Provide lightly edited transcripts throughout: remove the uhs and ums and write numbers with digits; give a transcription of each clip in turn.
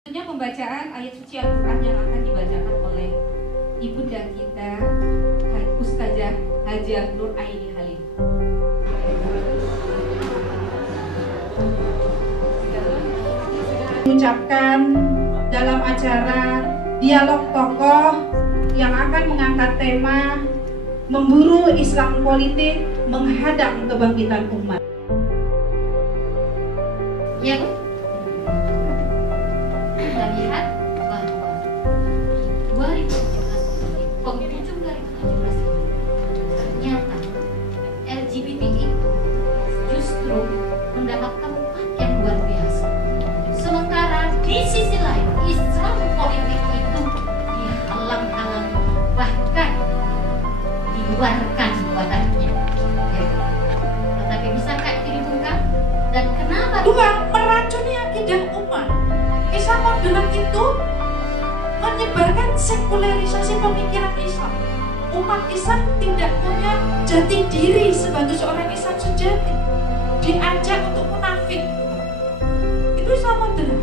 Tentunya pembacaan ayat suci Al-Quran yang akan dibacakan oleh ibunda kita, Ustazah Hajah Nur Aini Halim. Mengucapkan dalam acara dialog tokoh yang akan mengangkat tema memburu Islam politik menghadang kebangkitan umat. Yang kita lihat bahwa 2017 penghujung 2017 ternyata LGBT itu justru mendapatkan tempat yang luar biasa. Sementara di sisi lain Islam politik itu dihalang-halangi, bahkan diluarkan badannya. Tetapi bisakah itu dibungkam? Dan kenapa? Dua, meracuni akidah umat. Islam modern itu menyebarkan sekularisasi pemikiran Islam. Umat Islam tidak punya jati diri sebagai seorang Islam sejati. Diajak untuk munafik. Itu Islam modern.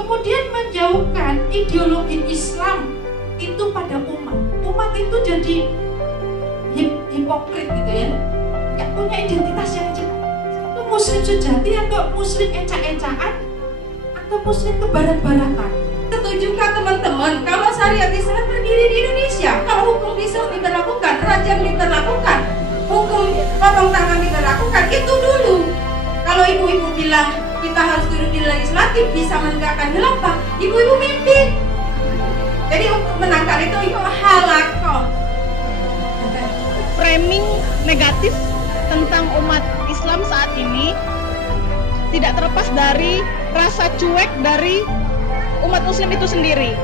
Kemudian menjauhkan ideologi Islam itu pada umat. Umat itu jadi hipokrit gitu ya. Nggak punya identitas yang jelas. Muslim sejati atau muslim ecak-ecakan atau muslim kebarat-baratan. Setujukah teman-teman kalau syariat Islam berdiri di Indonesia? Kalau hukum Islam diberlakukan, rajam diberlakukan, hukum potong tangan diberlakukan, itu dulu. Kalau ibu-ibu bilang kita harus duduk di legislatif bisa menegakkan khilafah, ibu-ibu mimpi. Jadi untuk menangkal itu halakoh. Framing negatif tentang umat Islam saat ini tidak terlepas dari rasa cuek dari umat muslim itu sendiri.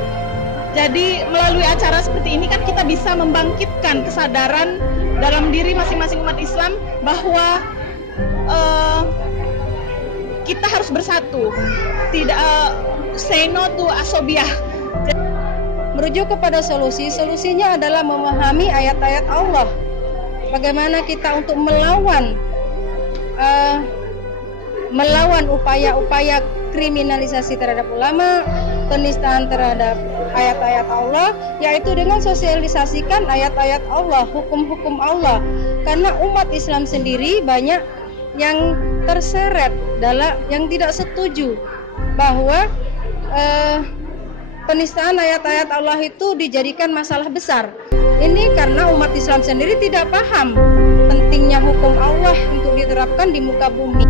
Jadi melalui acara seperti ini kan kita bisa membangkitkan kesadaran dalam diri masing-masing umat Islam bahwa kita harus bersatu, tidak say no to asobiah. Merujuk kepada solusinya adalah memahami ayat-ayat Allah. Bagaimana kita untuk melawan upaya-upaya kriminalisasi terhadap ulama, penistaan terhadap ayat-ayat Allah, yaitu dengan sosialisasikan ayat-ayat Allah, hukum-hukum Allah. Karena umat Islam sendiri banyak yang terseret dalam yang tidak setuju bahwa penistaan ayat-ayat Allah itu dijadikan masalah besar. Ini karena umat Islam sendiri tidak paham pentingnya hukum Allah untuk diterapkan di muka bumi.